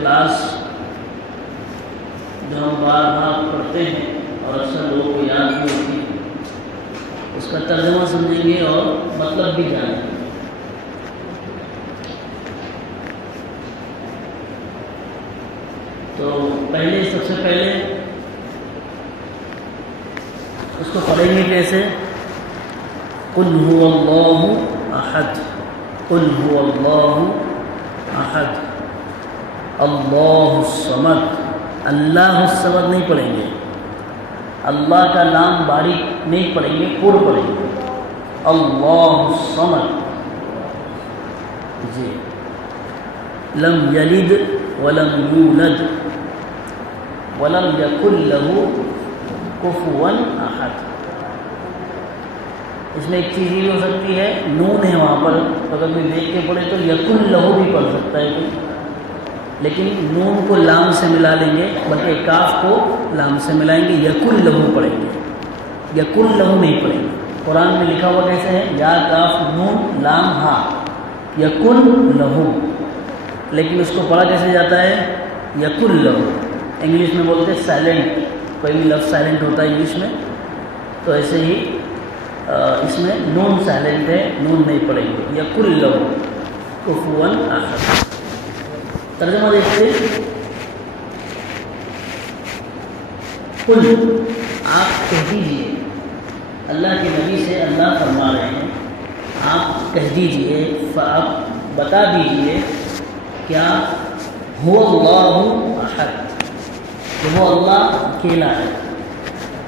اخلاص جو ہم بار بار پڑھتے ہیں اور اکثر لوگوں کو یاد بھی ہوتی ہے، اس کا ترجمہ سمجھیں گے اور مطلب بھی جانیں گے۔ تو سب سے پہلے اس کو پڑھیں گے کیسے؟ قل هو اللہ احد، قل هو اللہ احد، اللہ الصمد۔ اللہ الصمد نہیں پڑھیں گے، اللہ کا نام باریک نہیں پڑھیں گے، پر پڑھیں گے، اللہ الصمد جی۔ لم یلد ولم یولد ولم یکن لہ کفوا احد۔ اس میں ایک چیز یہ ہو سکتی ہے، نون ہے وہاں پر، اگر کوئی دیکھ کے پڑھے تو یکن لہو بھی پڑھ سکتا ہے کوئی، لیکن نون کو لام سے ملا لیں گے، بلکہ کاف کو لام سے ملائیں گے، یکن لہو پڑھیں گے، یکن لہو نہیں پڑھیں گے۔ قرآن میں لکھا ہوا کیسے ہے؟ یا کاف نون لام ہا، یکن لہو، لیکن اس کو پڑھا کیسے جاتا ہے؟ یکن لہو۔ انگلش میں بولتے ہیں سائلنٹ، کوئی بھی لفظ سائلنٹ ہوتا ہے انگلش میں، تو ایسے ہی اس میں نون سائلنٹ ہے، نون نہیں پڑھیں گے، یکن لہو کفوا احد۔ ترجمہ دیکھتے ہیں۔ قل، آپ کہہ دیجئے، اللہ کے نبی سے اللہ فرما رہے ہیں، آپ کہہ دیجئے، آپ بتا دیجئے، کیا هو اللہ احد، کہ وہ اللہ اکیلا ہے،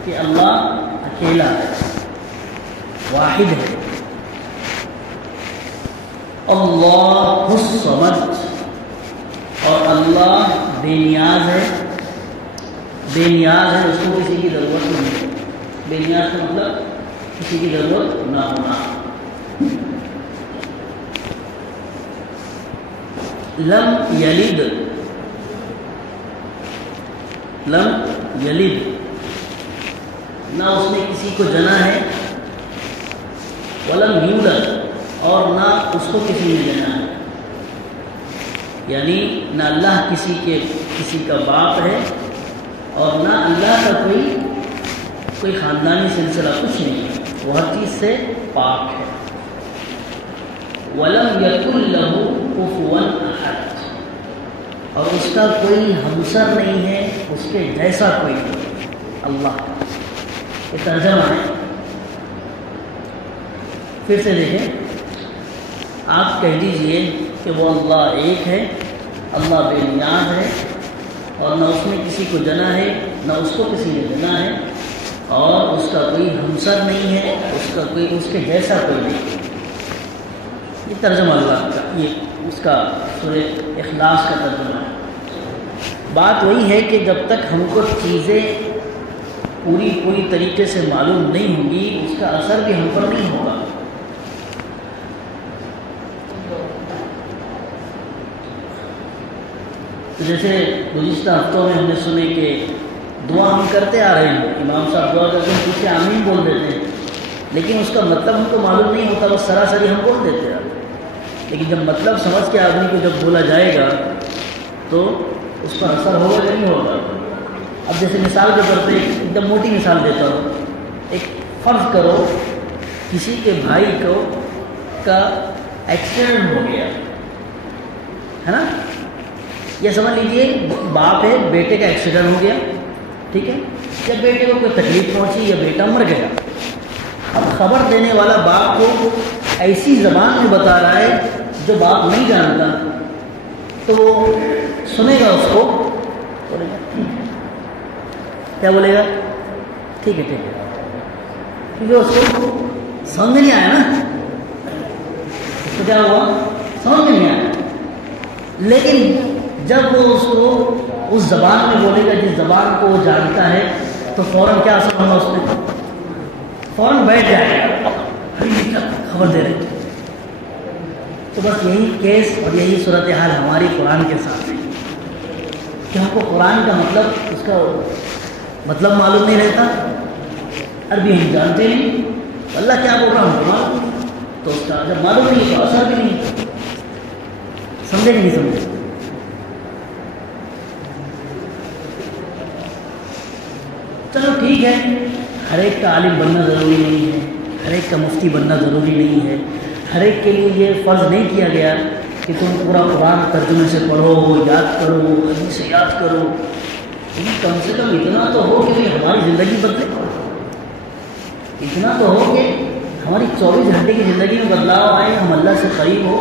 کہ اللہ اکیلا ہے، واحد ہے، اللہ الصمد، اور اللہ بے نیاز ہے، بے نیاز ہے، اس کو کسی کی ضرورت نہیں ہے، بے نیاز کا مطلب کسی کی ضرورت نہ ہونا۔ لم یلد، لم یلد، نہ اس نے کسی کو جنا ہے، ولم یولد، اور نہ اس کو کسی نے جنا ہے، یعنی نہ اللہ کسی کا باپ ہے، اور نہ اللہ کا کوئی خاندانی سلسلہ، کچھ نہیں ہے، وہ ہر چیز سے پاک ہے۔ وَلَمْ يَكُنْ لَهُ كُفُوًا أَحَدٌ، اور اس کا کوئی ہمسر نہیں ہے، اس کے جیسا کوئی نہیں، اللہ۔ یہ ترجمہ ہے۔ پھر سے دیکھیں، آپ کہہ دیجئے کہ وہ اللہ ایک ہے، اللہ بے نیاز ہے، اور نہ اس نے کسی کو جنا ہے، نہ اس کو کسی نے جنا ہے، اور اس کا کوئی ہمسر نہیں ہے، اس کے جیسا کوئی نہیں ہے۔ یہ ترجمہ اللہ کا، یہ اس کا سورہ اخلاص کا ترجمہ ہے۔ بات وہی ہے کہ جب تک ہم کو چیزیں پوری طریقے سے معلوم نہیں ہوں گی، اس کا اثر بھی ہم پر نہیں ہوگا۔ تو جیسے گزشتہ ہفتوں میں ہم نے سنے کہ دعا ہم کرتے آ رہے ہیں، امام صاحب دعا کرتے ہیں، پیچھے آمین بول دیتے ہیں، لیکن اس کا مطلب ہم کو معلوم نہیں ہوتا، بس سراسری ہم بول دیتے ہیں۔ لیکن جب مطلب سمجھ کے آدمی کو جب بولا جائے گا تو اس پر اثر ہوگا کہ نہیں ہوگا۔ اب جیسے مثال کے طور پہ ایک دم موٹی مثال دیتا ہوں، ایک فرض کرو کسی کے بھائی کا ایکسیڈنٹ ہو گیا ہے نا، یہ سمجھ لیجیے باپ ہے، بیٹے کا ایکسیڈنٹ ہو گیا، ٹھیک ہے، یا بیٹے کو کوئی تکلیف پہنچی یا بیٹا مر گیا۔ اب خبر دینے والا باپ کو ایسی زبان میں بتا رہا ہے جو باپ نہیں جانتا، تو وہ سنے گا، اس کو بولے گا کیا بولے گا؟ ٹھیک ہے ٹھیک ہے، کیونکہ اس کو سمجھ نہیں آیا نا، تو کیا ہوا؟ سمجھ نہیں آیا۔ لیکن جب وہ اس کو اس زبان میں بولے گا جس زبان کو وہ جانتا ہے، تو فوراً کیا اثر ہوگا اس میں؟ فوراً بیٹھ جائے گا، خبر دے رہے۔ تو بس یہی کیس اور یہی صورتحال ہماری قرآن کے ساتھ ہے کہ ہم کو قرآن کا مطلب، اس کا مطلب معلوم نہیں رہتا، عربی ہم جانتے نہیں، اللہ کیا بول رہا ہم کو معلوم، تو اس کا جب معلوم نہیں تو اثر بھی نہیں، سمجھے کہ نہیں سمجھے؟ چلو ٹھیک ہے، ہر ایک کا عالم بننا ضروری نہیں ہے، ہر ایک کا مفتی بننا ضروری نہیں ہے، ہر ایک کے لیے یہ فرض نہیں کیا گیا کہ تم پورا قرآن ترجمے سے پڑھو، یاد کرو، حدیث سے یاد کرو، لیکن کم سے کم اتنا تو ہو کہ ہماری زندگی بدلے، اتنا تو ہو کہ ہماری 24 گھنٹے کی زندگی میں بدلاؤ آئے، ہم اللہ سے قریب ہو،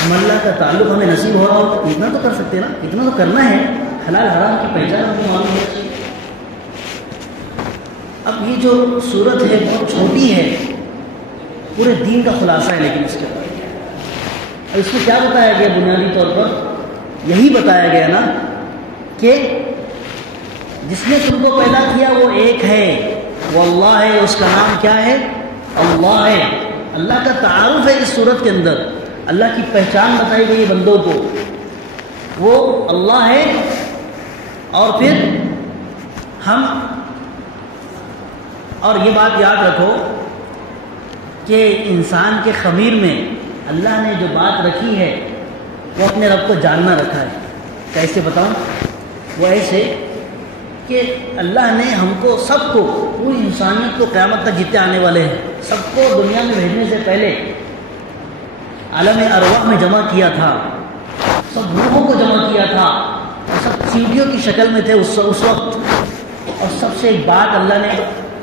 ہم اللہ کا تعلق ہمیں نصیب ہو رہا ہو، اتنا تو کر سکتے نا، اتنا تو کرنا ہے، حلال حرام کی پہچان ہم کو معلوم ہونا چاہیے۔ اب یہ جو صورت ہے بہت چھوٹی ہے، پورے دین کا خلاصہ ہے، لیکن اس کے بعد اور اس میں کیا بتایا گیا؟ بنیادی طور پر یہی بتایا گیا نا کہ جس نے تم کو پیدا کیا وہ ایک ہے، وہ اللہ ہے، اس کا نام کیا ہے؟ اللہ ہے۔ اللہ کا تعارف ہے اس صورت کے اندر، اللہ کی پہچان بتائی گئی بندوں کو، وہ اللہ ہے۔ اور پھر ہم اور یہ بات یاد رکھو کہ انسان کے خمیر میں اللہ نے جو بات رکھی ہے وہ اپنے رب کو جاننا رکھا ہے۔ کیسے بتاؤں؟ وہ ایسے کہ اللہ نے ہم کو سب کو، پوری انسانیت کو قیامت تک جتنے آنے والے ہیں سب کو دنیا میں بھیجنے سے پہلے عالم ارواح میں جمع کیا تھا، سب روحوں کو جمع کیا تھا، اور سب چیونٹیوں کی شکل میں تھے اس وقت، اور سب سے ایک بات اللہ نے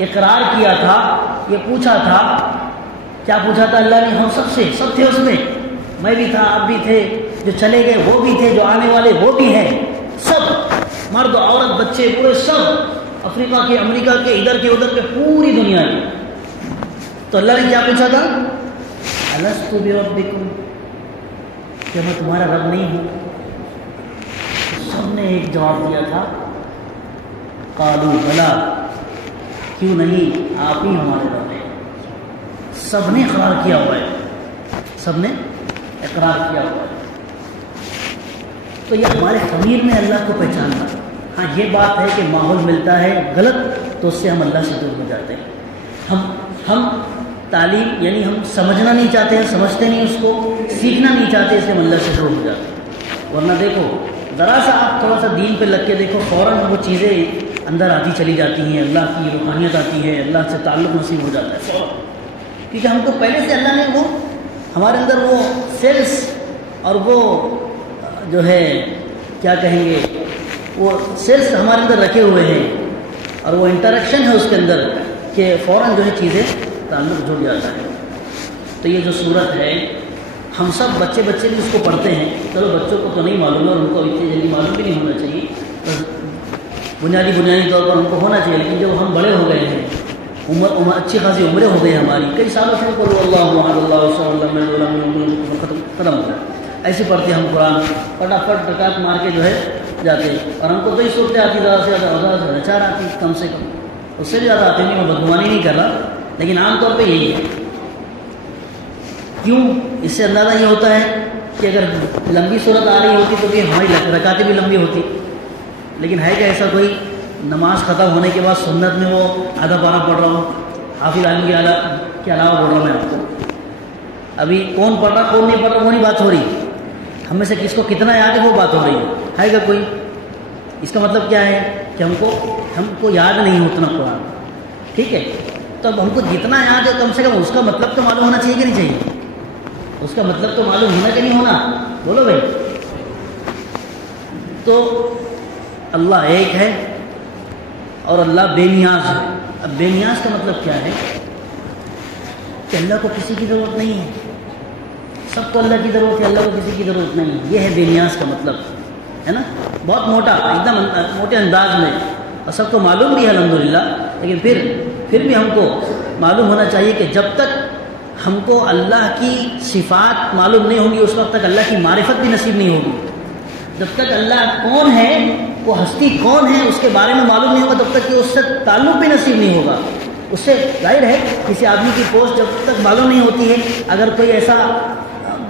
اقرار کیا تھا، یہ پوچھا تھا، کیا پوچھا تھا اللہ نے؟ ہم سب تھے اس میں، میں بھی تھا، آپ بھی تھے، جو چلے گئے وہ بھی تھے، جو آنے والے وہ بھی ہیں، سب مرد عورت بچے پورے سب، افریقہ کے، امریکہ کے، ادھر کے ادھر کے، پوری دنیا کی۔ تو اللہ نے کیا پوچھا تھا؟ الست بربکم، کہ میں تمہارا رب نہیں ہوں؟ سب نے ایک جواب دیا تھا، قالوا بلا، کیوں نہیں، آپ ہی ہمارے رب ہیں۔ سب نے اقرار کیا ہوا ہے، سب نے اقرار کیا ہوا ہے۔ تو یہ ہمارے خمیر میں اللہ کو پہچاننا۔ ہاں یہ بات ہے کہ ماحول ملتا ہے غلط تو اس سے ہم اللہ سے دور ہو جاتے ہیں، ہم تعلیم یعنی ہم سمجھنا نہیں چاہتے ہیں، سمجھتے نہیں اس کو، سیکھنا نہیں چاہتے، اس لیے ہم اللہ سے دور ہو جاتے ہیں۔ ورنہ دیکھو ذرا سا آپ تھوڑا سا دین پہ لگ کے دیکھو، فوراً وہ چیزیں اندر آتی چلی جاتی ہیں، اللہ کی روحانیت آتی ہے، اللہ سے تعلق نصیب ہو جاتا ہے فوراً، کیونکہ ہم کو پہلے سے اللہ نے وہ ہمارے اندر وہ سیلس اور وہ جو ہے کیا کہیں گے، وہ سیلس ہمارے اندر رکھے ہوئے ہیں، اور وہ انٹریکشن ہے اس کے اندر کہ فوراً جو ہے چیزیں تعلق جڑ جاتا ہے۔ تو یہ جو صورت ہے ہم سب بچے بھی اس کو پڑھتے ہیں، چلو بچوں کو تو نہیں معلوم ہے اور ان کو اتنی جلدی معلوم بھی نہیں ہونا چاہیے، بنیادی طور پر ہم کو ہونا چاہیے، لیکن جب ہم بڑے ہو گئے ہیں، عمر اچھی خاصی عمریں ہو گئی ہماری، کئی سالوں سے اللہ ختم ہو گیا، ایسے پڑھتے ہم قرآن، فٹافٹ رکعت مار کے جو ہے جاتے ہیں، اور ہم کو کئی صورتیں آتی، زیادہ سے زیادہ 4 آتی کم سے کم، اس سے بھی زیادہ آتی نہیں، میں بدگمانی نہیں کر رہا، لیکن عام طور پہ یہی ہے۔ کیوں؟ اس سے اندازہ یہ ہوتا ہے کہ اگر لمبی صورت آ رہی ہوتی تو بھی ہماری رکعتیں بھی لمبی ہوتی، لیکن ہے کہ ایسا کوئی نماز ختم ہونے کے بعد سنت میں وہ آدھا پارہ پڑھ رہا ہوں، حافظ عالم کے علاوہ بول رہا ہوں میں آپ کو، ابھی کون پڑھ رہا کون نہیں پڑھ رہا وہ نہیں بات ہو رہی، ہم میں سے کس کو کتنا یاد ہے وہ بات ہو رہی ہے گا کوئی؟ اس کا مطلب کیا ہے کہ ہم کو یاد نہیں ہو اتنا قرآن، ٹھیک ہے؟ تو اب ہم کو جتنا یاد ہے کم سے کم اس کا مطلب تو معلوم ہونا چاہیے کہ نہیں چاہیے؟ اس کا مطلب تو معلوم ہونا کہ نہیں ہونا؟ بولو بھائی۔ تو اللہ ایک ہے اور اللہ بے نیاز ہے۔ اب بے نیاز کا مطلب کیا ہے؟ کہ اللہ کو کسی کی ضرورت نہیں ہے، سب کو اللہ کی ضرورت ہے، اللہ کو کسی کی ضرورت نہیں ہے، یہ ہے بے نیاز کا مطلب، ہے نا؟ بہت موٹا، ایک دم موٹے انداز میں، اور سب کو معلوم بھی ہے الحمدللہ، لیکن پھر بھی ہم کو معلوم ہونا چاہیے کہ جب تک ہم کو اللہ کی صفات معلوم نہیں ہوں گی اس وقت تک اللہ کی معرفت بھی نصیب نہیں ہوگی، جب تک اللہ کون ہے، وہ ہستی کون ہے اس کے بارے میں معلوم نہیں ہوگا تب تک کہ اس سے تعلق بھی نصیب نہیں ہوگا۔ اس سے ظاہر ہے کسی آدمی کی پوسٹ جب تک معلوم نہیں ہوتی ہے، اگر کوئی ایسا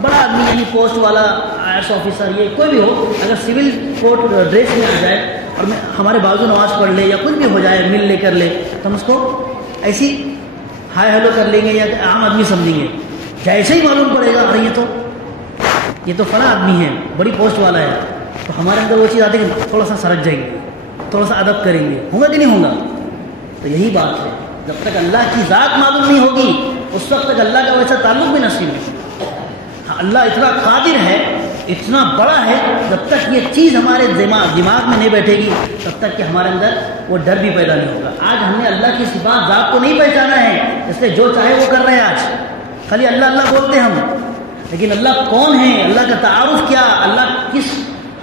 بڑا آدمی یعنی پوسٹ والا IAS آفیسر یہ کوئی بھی ہو، اگر سول کوڈ ڈریس میں آ جائے اور ہمارے بازو نماز پڑھ لے یا کچھ بھی ہو جائے، مل لے کر لے، تو ہم اس کو ایسی ہائے ہیلو کر لیں گے یا عام آدمی سمجھیں گے، جیسے ہی معلوم پڑے گا ارے یہ تو فلاں آدمی ہے، بڑی پوسٹ والا ہے، تو ہمارے اندر وہ چیز آتی ہے کہ تھوڑا سا سرک جائے گی، تھوڑا سا ادب کریں گے، ہوگا کہ نہیں ہوگا؟ تو یہی بات ہے، جب تک اللہ کی ذات معلوم نہیں ہوگی اس وقت تک اللہ کا ویسا تعلق بھی نصیب نہیں۔ ہاں اللہ اتنا قادر ہے، اتنا بڑا ہے، جب تک یہ چیز ہمارے دماغ میں نہیں بیٹھے گی تب تک کہ ہمارے اندر وہ ڈر بھی پیدا نہیں ہوگا۔ آج ہم نے اللہ کی صفات ذات کو نہیں پہچانا ہے، اس لیے جو چاہے وہ کر رہے ہیں، آج خالی اللہ اللہ بولتے ہم، لیکن اللہ کون ہے، اللہ کا تعارف کیا، اللہ کس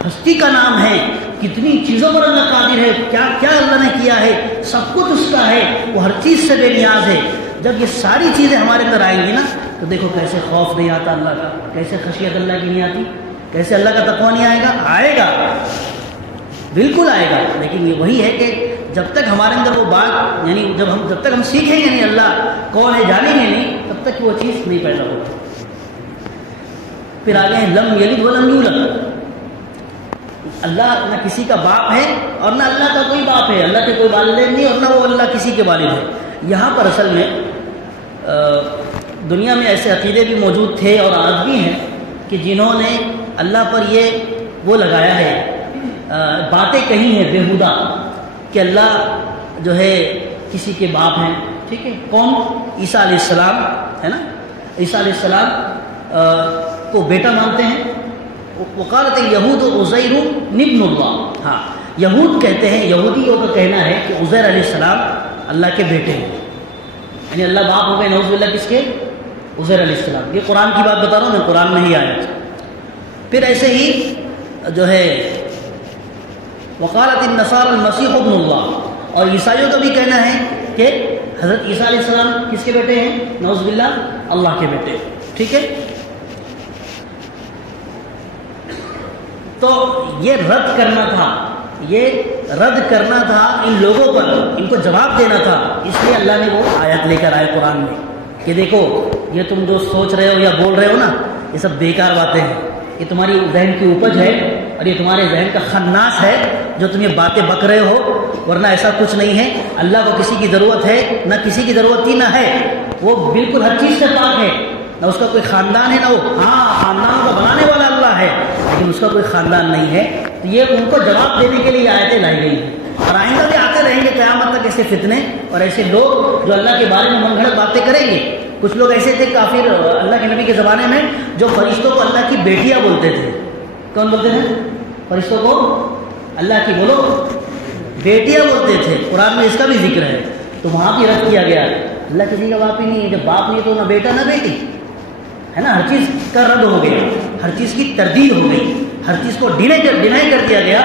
ہستی کا نام ہے، کتنی چیزوں پر اللہ قادر ہے، کیا کیا اللہ نے کیا ہے، سب کچھ اس کا ہے، وہ ہر چیز سے بے نیاز ہے۔ جب یہ ساری چیزیں ہمارے اندر آئیں گی نا تو دیکھو کیسے خوف نہیں آتا اللہ کا، کیسے خشیت اللہ کی نہیں آتی، کیسے اللہ کا تقویٰ نہیں آئے گا، آئے گا، بالکل آئے گا۔ لیکن یہ وہی ہے کہ جب تک ہمارے اندر وہ بات، یعنی جب تک ہم سیکھیں گے نہیں اللہ کون ہے، جانیں گے نہیں، تب تک وہ چیز نہیں پیدا ہوگی۔ پھر آگے ہیں لم یلد ولم یولد، اللہ نہ کسی کا باپ ہے اور نہ اللہ کا کوئی باپ ہے، اللہ کے کوئی والدین نہیں اور نہ وہ اللہ کسی کے والد ہے۔ یہاں پر اصل میں دنیا میں ایسے عقیدے بھی موجود تھے اور آج بھی ہیں کہ جنہوں نے اللہ پر یہ وہ لگایا ہے، باتیں کہی ہیں بیہودہ کہ اللہ جو ہے کسی کے باپ ہیں، ٹھیک ہے، کون؟ عیسیٰ علیہ السلام ہے نا، عیسیٰ علیہ السلام کو بیٹا مانتے ہیں۔ وقالت یہود عزیر ابن اللہ، ہاں یہود کہتے ہیں، یہودیوں کا کہنا ہے کہ عزیر علیہ السلام اللہ کے بیٹے ہیں، یعنی اللہ باپ ہو گئے، نعوذ باللہ کس کے؟ عزیر علیہ السلام۔ یہ قرآن کی بات بتا رہا ہوں میں، قرآن میں ہی آیا تھا۔ پھر ایسے ہی جو ہے وقالت النصارى المسیح ابن اللہ، اور عیسائیوں کا بھی کہنا ہے کہ حضرت عیسیٰ علیہ السلام کس کے بیٹے ہیں؟ نعوذ باللہ اللہ کے بیٹے، ٹھیک ہے۔ تو یہ رد کرنا تھا، یہ رد کرنا تھا ان لوگوں پر، ان کو جواب دینا تھا، اس لیے اللہ نے وہ آیت لے کر آئے قرآن میں کہ دیکھو یہ تم جو سوچ رہے ہو یا بول رہے ہو نا، یہ سب بیکار باتیں ہیں، یہ تمہاری ذہن کی اپج ہے اور یہ تمہارے ذہن کا خناس ہے جو تم یہ باتیں بک رہے ہو، ورنہ ایسا کچھ نہیں ہے۔ اللہ کو کسی کی ضرورت ہے نہ کسی کی ضرورت ہی نہ ہے، وہ بالکل ہر چیز سے پاک ہے، نہ اس کا کوئی خاندان ہے نہ وہ، ہاں خاندان کو بنانے والا اللہ ہے لیکن اس کا کوئی خاندان نہیں ہے۔ تو یہ ان کو جواب دینے کے لیے آیتیں لائی گئی ہیں، اور آئندہ بھی آتے رہیں گے قیامت تک ایسے فتنے اور ایسے لوگ جو اللہ کے بارے میں من گھڑت باتیں کریں گے۔ کچھ لوگ ایسے تھے کافر اللہ کے نبی کے زمانے میں جو فرشتوں کو اللہ کی بیٹیاں بولتے تھے۔ کون بولتے تھے؟ فرشتوں کو اللہ کی بولو بیٹیاں بولتے تھے، قرآن میں اس کا بھی ذکر ہے۔ تو وہاں بھی رد کیا گیا، اللہ کسی کا باپ ہی نہیں ہے، جب باپ نہیں تو نہ بیٹا نہ بیٹی ہے نا، ہر چیز کا رد ہو گیا، ہر چیز کی تردید ہو گئی، ہر چیز کو ڈینائی کر دیا گیا،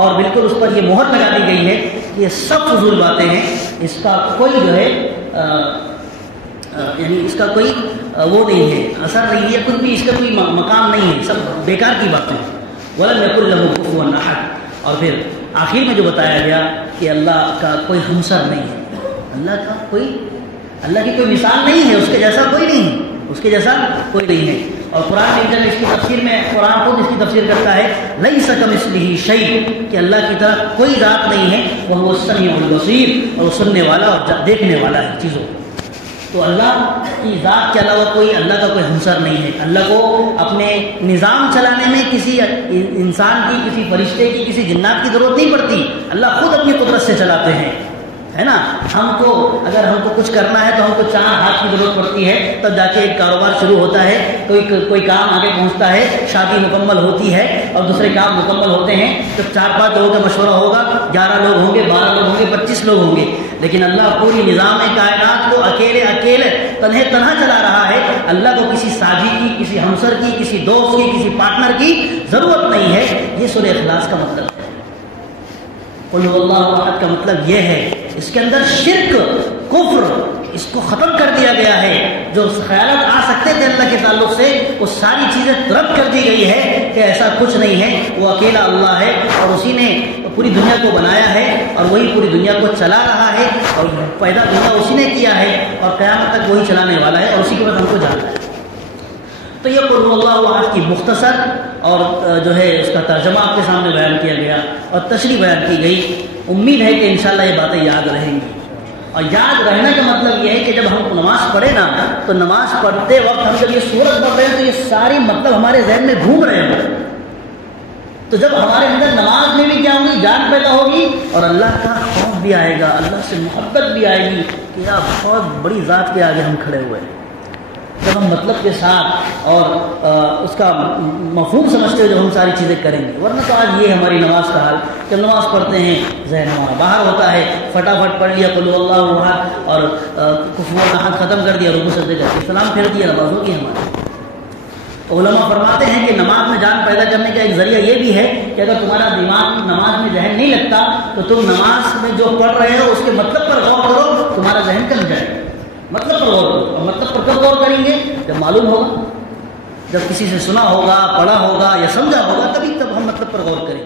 اور بالکل اس پر یہ مہر لگا دی گئی ہے کہ یہ سب فضول باتیں ہیں، اس کا کوئی جو ہے یعنی اس کا کوئی وہ نہیں ہے، اثر نہیں ہے، کچھ بھی اس کا کوئی مقام نہیں ہے، سب بیکار کی باتیں ہیں۔ وَلَمْ يَكُنْ لَهُ كُفُوًا أَحَدٌ، اور پھر آخر میں جو بتایا گیا کہ اللہ کا کوئی ہمسر نہیں ہے، اللہ کی کوئی مثال نہیں ہے، اس کے جیسا کوئی نہیں ہے، اس کے جیسا کوئی نہیں ہے۔ اور قرآن میں اس کی تفسیر میں قرآن خود اس کی تفسیر کرتا ہے لَيْسَ كَمِثْلِهِ شَيْءٌ، کہ اللہ کی طرح کوئی ذات نہیں ہے، وَهُوَ السَّمِيعُ الْبَصِيرُ، اور وہ سننے والا اور دیکھنے والا ہے چیزوں۔ تو اللہ کی ذات کے علاوہ کوئی اللہ کا کوئی ہمسر نہیں ہے۔ اللہ کو اپنے نظام چلانے میں کسی انسان کی، کسی فرشتے کی، کسی جنات کی ضرورت نہیں پڑتی، اللہ خود اپنی قدرت سے چلاتے ہیں، ہے نا۔ اگر ہم کو کچھ کرنا ہے تو ہم کو 4 ہاتھ کی ضرورت پڑتی ہے، تب جا کے ایک کاروبار شروع ہوتا ہے، کوئی کام آگے پہنچتا ہے، شادی مکمل ہوتی ہے اور دوسرے کام مکمل ہوتے ہیں، تو 4-5 لوگوں کا مشورہ ہوگا، 11 لوگ ہوں گے، 12 لوگ ہوں گے، 25 لوگ ہوں گے، لیکن اللہ پوری نظام کائنات کو اکیلے تنہا چلا رہا ہے۔ اللہ کو کسی ساجی کی، کسی ہمسر کی، کسی دوست کی، کسی پارٹنر کی ضرورت نہیں ہے۔ یہ سورہ اخلاص کا مطلب ہے۔ قل هو اللہ احد کا مطلب یہ ہے، اس کے اندر شرک، کفر، اس کو ختم کر دیا گیا ہے۔ جو خیالات آ سکتے تھے اللہ کے تعلق سے، وہ ساری چیزیں رد کر دی گئی ہے کہ ایسا کچھ نہیں ہے، وہ اکیلا اللہ ہے اور اسی نے پوری دنیا کو بنایا ہے اور وہی پوری دنیا کو چلا رہا ہے، اور پیدا دنیا اسی نے کیا ہے اور قیامت تک وہی چلانے والا ہے، اور اسی کے بعد ہم کو جاننا ہے۔ تو یہ قل اللہ احد کی مختصر اور جو ہے اس کا ترجمہ آپ کے سامنے بیان کیا گیا اور تشریح بیان کی گئی۔ امید ہے کہ انشاءاللہ یہ باتیں یاد رہیں گی، اور یاد رہنے کا مطلب یہ ہے کہ جب ہم نماز پڑھیں نا، تو نماز پڑھتے وقت ہم جب یہ سورت پڑھ رہے ہیں تو یہ ساری مطلب ہمارے ذہن میں گھوم رہے ہیں، تو جب ہمارے اندر نماز میں بھی کیا ہوگی، جان پیدا ہوگی، اور اللہ کا خوف بھی آئے گا، اللہ سے محبت بھی آئے گی کہ یار بہت بڑی ذات کے آگے ہم کھڑے ہوئے ہیں۔ جب ہم مطلب کے ساتھ اور اس کا مفہوم سمجھتے ہوئے جب ہم ساری چیزیں کریں گے، ورنہ تو آج یہ ہماری نماز کا حال، جب نماز پڑھتے ہیں ذہن ہمارا باہر ہوتا ہے، فٹافٹ پڑھ لیا قل اللہ احد اور کفوا احد ختم کر دیا، رکوع سجدے کر کے سلام پھیر دیا، نماز ہوگی ہماری۔ علماء فرماتے ہیں کہ نماز میں جان پیدا کرنے کا ایک ذریعہ یہ بھی ہے کہ اگر تمہارا دماغ نماز میں ذہن نہیں لگتا تو تم نماز میں جو پڑھ رہے ہو اس کے مطلب پر غور کرو، تمہارا ذہن کم جائے گا، مطلب پر غور کرو۔ اور مطلب پر کب غور کریں گے؟ جب معلوم ہوگا، جب کسی سے سنا ہوگا، پڑھا ہوگا یا سمجھا ہوگا، تب ہم مطلب پر غور کریں۔